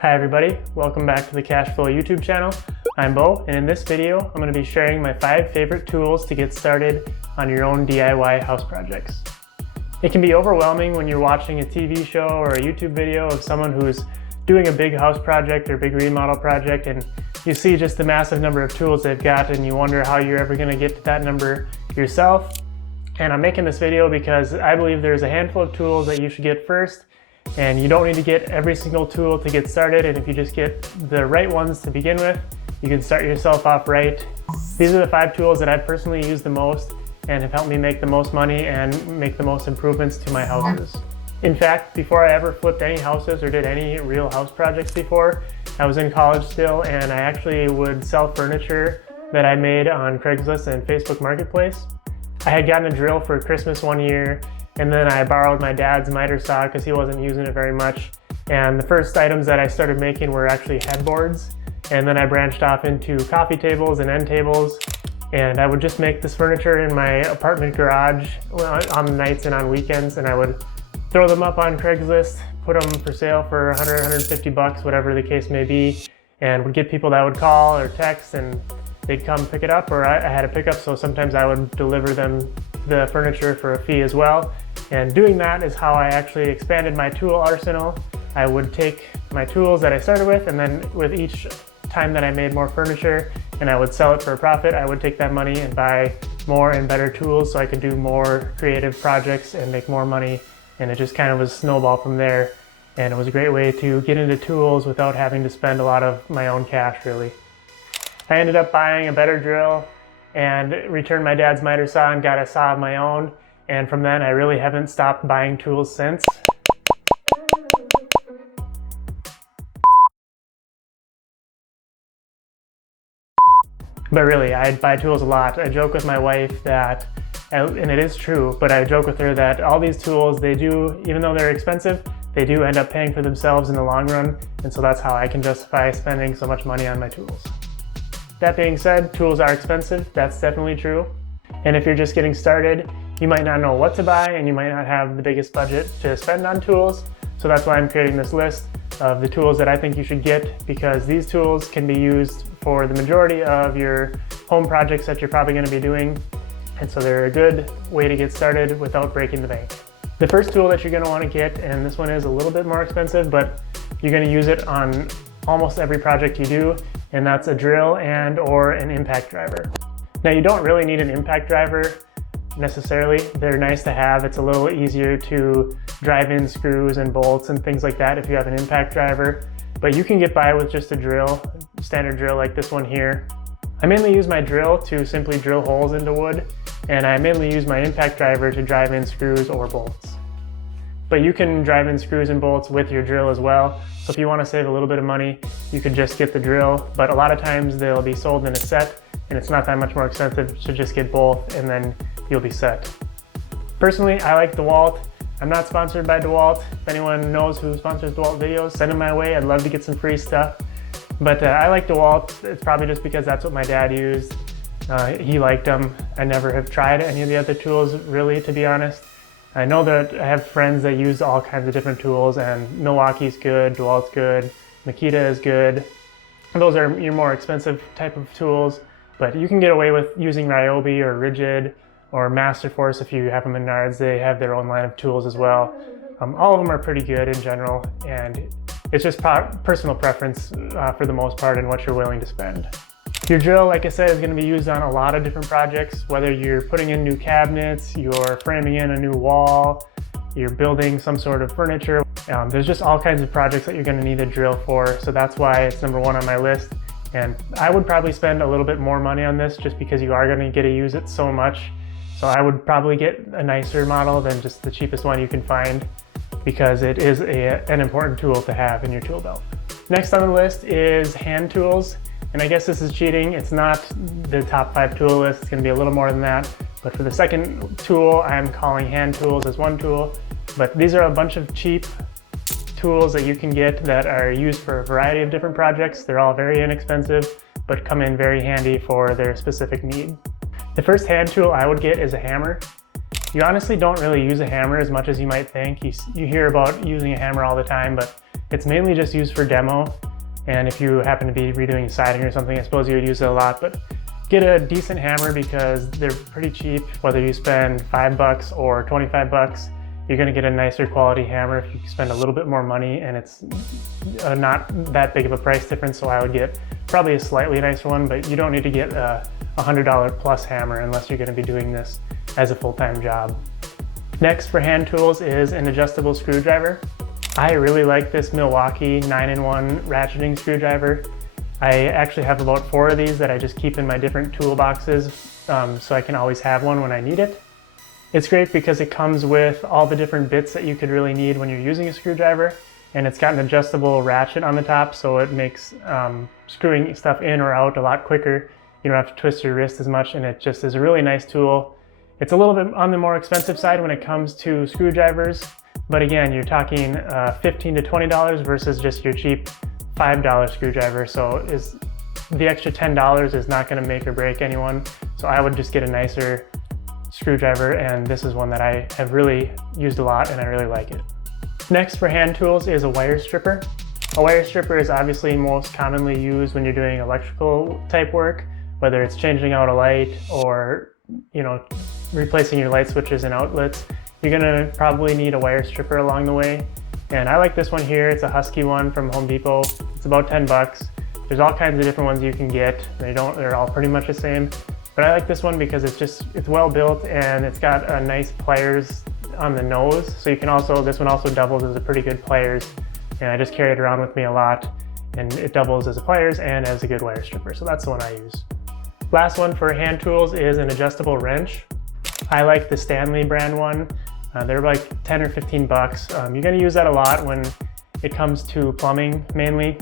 Hi everybody, welcome back to the Cash Flow YouTube channel. I'm Bo, and in this video I'm going to be sharing my 5 favorite tools to get started on your own DIY house projects. It can be overwhelming when you're watching a TV show or a YouTube video of someone who's doing a big house project or big remodel project, and you see just the massive number of tools they've got and you wonder how you're ever going to get to that number yourself. And I'm making this video because I believe there's a handful of tools that you should get first, and you don't need to get every single tool to get started, and if you just get the right ones to begin with, you can start yourself off right. These are the 5 tools that I've personally used the most and have helped me make the most money and make the most improvements to my houses. In fact, before I ever flipped any houses or did any real house projects before, I was in college still, and I actually would sell furniture that I made on Craigslist and Facebook Marketplace. I had gotten a drill for Christmas one year, and then I borrowed my dad's miter saw because he wasn't using it very much. And the first items that I started making were actually headboards. And then I branched off into coffee tables and end tables. And I would just make this furniture in my apartment garage on the nights and on weekends. And I would throw them up on Craigslist, put them for sale for 100, 150 bucks, whatever the case may be. And would get people that would call or text, and they'd come pick it up, or I had a pickup, so sometimes I would deliver them the furniture for a fee as well. And doing that is how I actually expanded my tool arsenal. I would take my tools that I started with, and then with each time that I made more furniture and I would sell it for a profit, I would take that money and buy more and better tools so I could do more creative projects and make more money. And it just kind of was a snowball from there. And it was a great way to get into tools without having to spend a lot of my own cash, really. I ended up buying a better drill and returned my dad's miter saw and got a saw of my own. And from then, I really haven't stopped buying tools since. But really, I buy tools a lot. I joke with my wife that, and it is true, but I joke with her that all these tools, they do, even though they're expensive, they do end up paying for themselves in the long run. And so that's how I can justify spending so much money on my tools. That being said, tools are expensive. That's definitely true. And if you're just getting started, you might not know what to buy and you might not have the biggest budget to spend on tools. So that's why I'm creating this list of the tools that I think you should get, because these tools can be used for the majority of your home projects that you're probably going to be doing. And so they're a good way to get started without breaking the bank. The first tool that you're going to want to get, and this one is a little bit more expensive, but you're going to use it on almost every project you do, and that's a drill and or an impact driver. Now, you don't really need an impact driver necessarily. They're nice to have. It's a little easier to drive in screws and bolts and things like that if you have an impact driver, but you can get by with just a drill, standard drill like this one here. I mainly use my drill to simply drill holes into wood, and I mainly use my impact driver to drive in screws or bolts. But you can drive in screws and bolts with your drill as well. So if you want to save a little bit of money, you could just get the drill, but a lot of times they'll be sold in a set, and it's not that much more expensive to just get both, and then you'll be set. Personally, I like DeWalt. I'm not sponsored by DeWalt. If anyone knows who sponsors DeWalt videos, send them my way. I'd love to get some free stuff. But I like DeWalt. It's probably just because that's what my dad used. He liked them. I never have tried any of the other tools, really, to be honest. I know that I have friends that use all kinds of different tools, and Milwaukee's good, DeWalt's good, Makita is good. Those are your more expensive type of tools, but you can get away with using Ryobi or Rigid or Masterforce if you have them in Menards. They have their own line of tools as well. All of them are pretty good in general, and it's just personal preference for the most part and what you're willing to spend. Your drill, like I said, is going to be used on a lot of different projects, whether you're putting in new cabinets, you're framing in a new wall, you're building some sort of furniture. There's just all kinds of projects that you're going to need a drill for, so that's why it's number 1 on my list. And I would probably spend a little bit more money on this just because you are going to get to use it so much. So I would probably get a nicer model than just the cheapest one you can find, because it is an important tool to have in your tool belt. Next on the list is hand tools. And I guess this is cheating. It's not the top 5 tool list. It's going to be a little more than that. But for the second tool, I'm calling hand tools as one tool. But these are a bunch of cheap tools that you can get that are used for a variety of different projects. They're all very inexpensive, but come in very handy for their specific need. The first hand tool I would get is a hammer. You honestly don't really use a hammer as much as you might think. You hear about using a hammer all the time, but It's mainly just used for demo, and if you happen to be redoing siding or something, I suppose you would use it a lot, but get a decent hammer because they're pretty cheap. Whether you spend $5 or $25, you're gonna get a nicer quality hammer if you spend a little bit more money, and it's not that big of a price difference, so I would get probably a slightly nicer one, but you don't need to get a $100 plus hammer unless you're gonna be doing this as a full-time job. Next for hand tools is an adjustable screwdriver. I really like this Milwaukee 9-in-1 ratcheting screwdriver. I actually have about 4 of these that I just keep in my different toolboxes so I can always have one when I need it. It's great because it comes with all the different bits that you could really need when you're using a screwdriver, and it's got an adjustable ratchet on the top, so it makes screwing stuff in or out a lot quicker. You don't have to twist your wrist as much, and it just is a really nice tool. It's a little bit on the more expensive side when it comes to screwdrivers, but again, you're talking $15 to $20 versus just your cheap $5 screwdriver, so the extra $10 is not going to make or break anyone. So I would just get a nicer screwdriver, and this is one that I have really used a lot and I really like it. Next for hand tools is a wire stripper. A wire stripper is obviously most commonly used when you're doing electrical type work, whether it's changing out a light or replacing your light switches and outlets. You're gonna probably need a wire stripper along the way. And I like this one here. It's a Husky one from Home Depot. It's about $10. There's all kinds of different ones you can get. They're all pretty much the same. But I like this one because it's well built and it's got a nice pliers on the nose. So this one also doubles as a pretty good pliers. And I just carry it around with me a lot. And it doubles as a pliers and as a good wire stripper. So that's the one I use. Last one for hand tools is an adjustable wrench. I like the Stanley brand one. They're like 10 or 15 bucks. You're gonna use that a lot when it comes to plumbing mainly.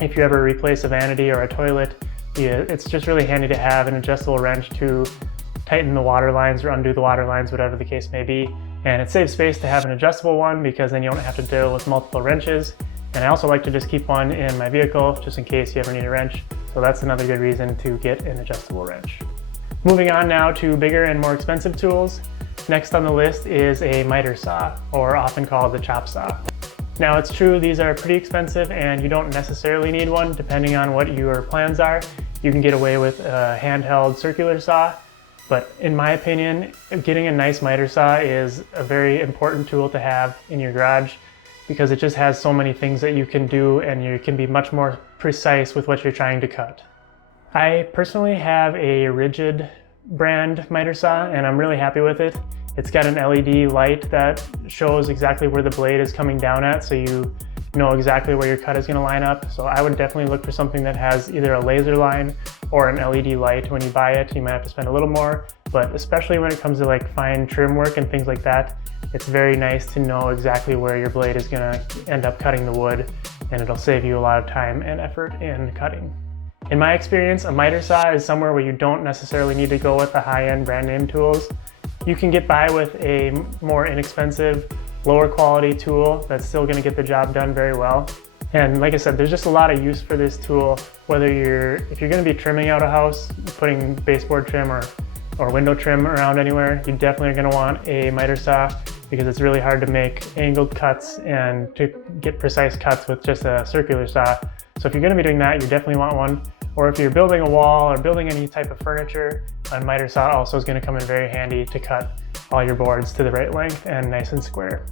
If you ever replace a vanity or a toilet, it's just really handy to have an adjustable wrench to tighten the water lines or undo the water lines, whatever the case may be. And it saves space to have an adjustable one because then you don't have to deal with multiple wrenches. And I also like to just keep one in my vehicle just in case you ever need a wrench. So that's another good reason to get an adjustable wrench. Moving on now to bigger and more expensive tools. Next on the list is a miter saw, or often called the chop saw. Now it's true these are pretty expensive and you don't necessarily need one depending on what your plans are. You can get away with a handheld circular saw, but in my opinion, getting a nice miter saw is a very important tool to have in your garage because it just has so many things that you can do and you can be much more precise with what you're trying to cut. I personally have a Rigid brand miter saw and I'm really happy with it. It's got an LED light that shows exactly where the blade is coming down at, so you know exactly where your cut is going to line up. So I would definitely look for something that has either a laser line or an LED light when you buy it. You might have to spend a little more, but especially when it comes to like fine trim work and things like that, it's very nice to know exactly where your blade is going to end up cutting the wood, and it'll save you a lot of time and effort in cutting. In my experience, a miter saw is somewhere where you don't necessarily need to go with the high-end brand name tools. You can get by with a more inexpensive, lower quality tool that's still going to get the job done very well. And like I said, there's just a lot of use for this tool, if you're going to be trimming out a house, putting baseboard trim or window trim around anywhere, you definitely are going to want a miter saw because it's really hard to make angled cuts and to get precise cuts with just a circular saw. So if you're going to be doing that, you definitely want one. Or if you're building a wall or building any type of furniture, a miter saw also is going to come in very handy to cut all your boards to the right length and nice and square.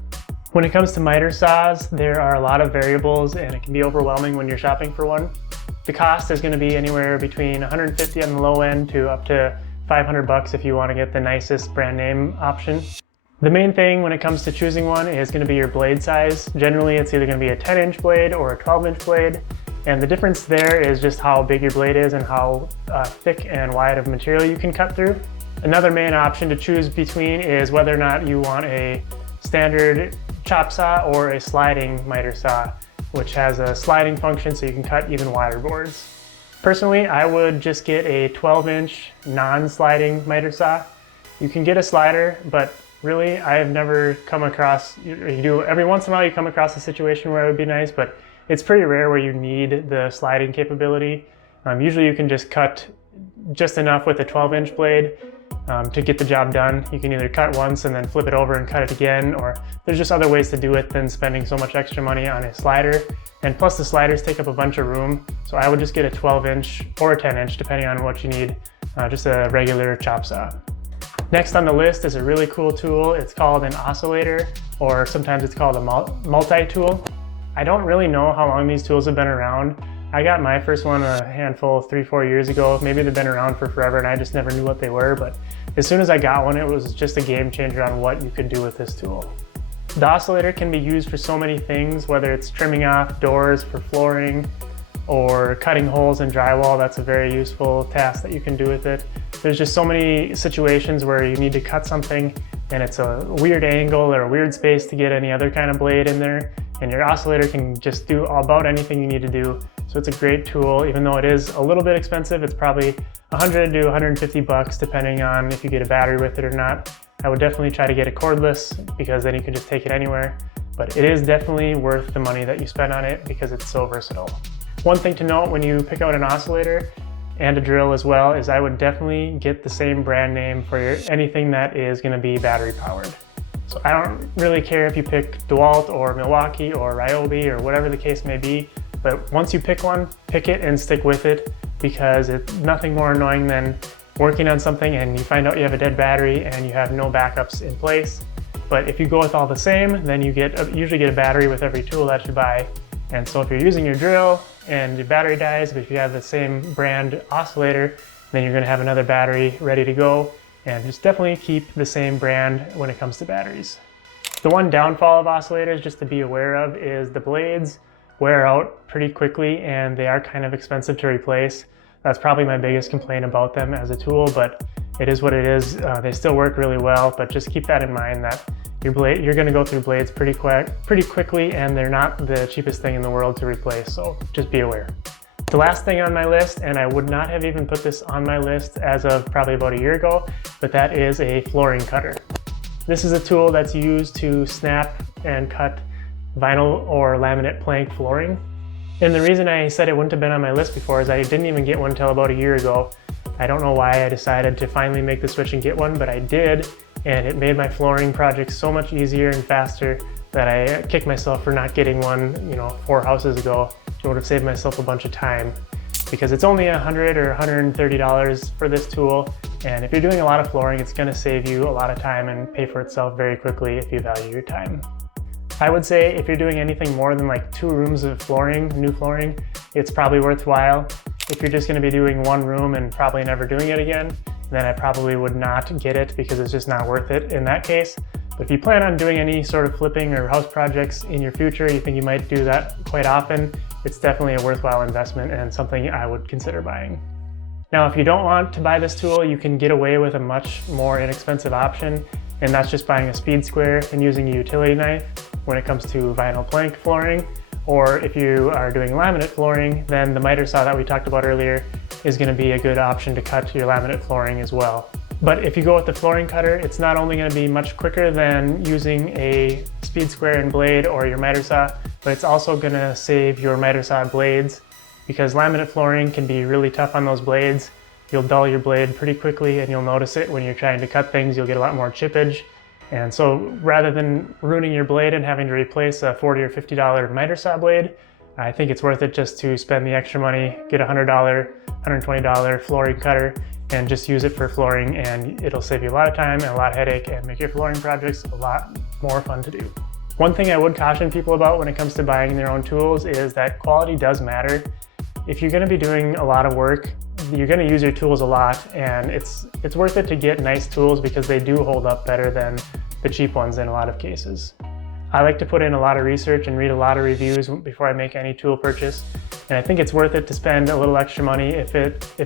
When it comes to miter saws, there are a lot of variables and it can be overwhelming when you're shopping for one. The cost is going to be anywhere between $150 on the low end to up to $500 if you want to get the nicest brand name option. The main thing when it comes to choosing one is going to be your blade size. Generally, it's either going to be a 10-inch blade or a 12-inch blade. And the difference there is just how big your blade is and how thick and wide of material you can cut through. Another main option to choose between is whether or not you want a standard chop saw or a sliding miter saw, which has a sliding function so you can cut even wider boards. Personally, I would just get a 12-inch non-sliding miter saw. You can get a slider, but really I've never come across, every once in a while you come across a situation where it would be nice, but it's pretty rare where you need the sliding capability. Usually you can just cut just enough with a 12-inch blade. to get the job done. You can either cut once and then flip it over and cut it again, or there's just other ways to do it than spending so much extra money on a slider. And plus the sliders take up a bunch of room, so I would just get a 12-inch or a 10-inch depending on what you need, just a regular chop saw. Next on the list is a really cool tool. It's called an oscillator, or sometimes it's called a multi-tool. I don't really know how long these tools have been around. I got my first one a handful 3-4 years ago. Maybe they've been around for forever and I just never knew what they were, but as soon as I got one, it was just a game changer on what you could do with this tool. The oscillator can be used for so many things, whether it's trimming off doors for flooring or cutting holes in drywall. That's a very useful task that you can do with it. There's just so many situations where you need to cut something and it's a weird angle or a weird space to get any other kind of blade in there, and your oscillator can just do about anything you need to do. So it's a great tool. Even though it is a little bit expensive, it's probably 100 to 150 bucks depending on if you get a battery with it or not. I would definitely try to get a cordless because then you can just take it anywhere. But it is definitely worth the money that you spend on it because it's so versatile. One thing to note when you pick out an oscillator and a drill as well is I would definitely get the same brand name for anything that is going to be battery powered. So I don't really care if you pick DeWalt or Milwaukee or Ryobi or whatever the case may be, but once you pick one, pick it and stick with it, because it's nothing more annoying than working on something and you find out you have a dead battery and you have no backups in place. But if you go with all the same, then you usually get a battery with every tool that you buy. And so if you're using your drill and your battery dies, but if you have the same brand oscillator, then you're going to have another battery ready to go. And just definitely keep the same brand when it comes to batteries. The one downfall of oscillators, just to be aware of, is the blades wear out pretty quickly and they are kind of expensive to replace. That's probably my biggest complaint about them as a tool, but it is what it is. They still work really well, but just keep that in mind that you're going to go through blades pretty quickly, and they're not the cheapest thing in the world to replace, so just be aware. The last thing on my list, and I would not have even put this on my list as of probably about a year ago, but that is a flooring cutter. This is a tool that's used to snap and cut vinyl or laminate plank flooring. And the reason I said it wouldn't have been on my list before is I didn't even get one until about a year ago. I don't know why I decided to finally make the switch and get one, but I did, and it made my flooring projects so much easier and faster that I kicked myself for not getting one, 4 houses ago. It would have saved myself a bunch of time, because it's only $100 or $130 for this tool, and if you're doing a lot of flooring, it's going to save you a lot of time and pay for itself very quickly if you value your time. I would say if you're doing anything more than like 2 rooms of flooring, new flooring, it's probably worthwhile. If you're just going to be doing 1 room and probably never doing it again, then I probably would not get it because it's just not worth it in that case. But if you plan on doing any sort of flipping or house projects in your future, you think you might do that quite often, it's definitely a worthwhile investment and something I would consider buying. Now, if you don't want to buy this tool, you can get away with a much more inexpensive option, and that's just buying a speed square and using a utility knife when it comes to vinyl plank flooring. Or if you are doing laminate flooring, then the miter saw that we talked about earlier is going to be a good option to cut your laminate flooring as well. But if you go with the flooring cutter, it's not only going to be much quicker than using a speed square and blade or your miter saw, but it's also going to save your miter saw blades, because laminate flooring can be really tough on those blades. You'll dull your blade pretty quickly and you'll notice it when you're trying to cut things. You'll get a lot more chippage. And so rather than ruining your blade and having to replace a $40 or $50 miter saw blade, I think it's worth it just to spend the extra money, get a $100, $120 flooring cutter, and just use it for flooring, and it'll save you a lot of time and a lot of headache and make your flooring projects a lot more fun to do. One thing I would caution people about when it comes to buying their own tools is that quality does matter. If you're going to be doing a lot of work, you're going to use your tools a lot, and it's worth it to get nice tools because they do hold up better than the cheap ones in a lot of cases. I like to put in a lot of research and read a lot of reviews before I make any tool purchase, and I think it's worth it to spend a little extra money if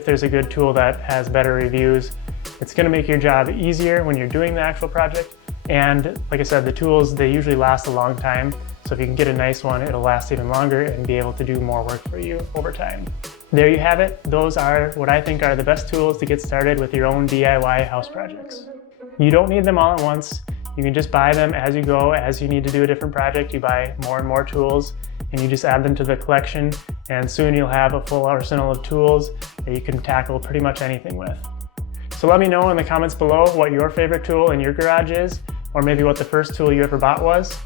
there's a good tool that has better reviews. It's going to make your job easier when you're doing the actual project, and like I said, the tools, they usually last a long time, so if you can get a nice one, it'll last even longer and be able to do more work for you over time. There you have it. Those are what I think are the best tools to get started with your own DIY house projects. You don't need them all at once. You can just buy them as you go. As you need to do a different project, you buy more and more tools, and you just add them to the collection, and soon you'll have a full arsenal of tools that you can tackle pretty much anything with. So let me know in the comments below what your favorite tool in your garage is, or maybe what the first tool you ever bought was.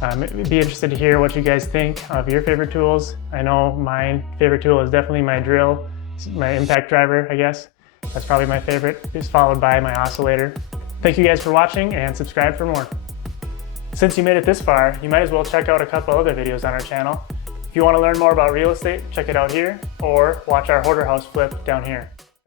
I'd be interested to hear what you guys think of your favorite tools. I know my favorite tool is definitely my drill, my impact driver, I guess. That's probably my favorite, is followed by my oscillator. Thank you guys for watching, and subscribe for more. Since you made it this far, you might as well check out a couple other videos on our channel. If you want to learn more about real estate, check it out here, or watch our hoarder house flip down here.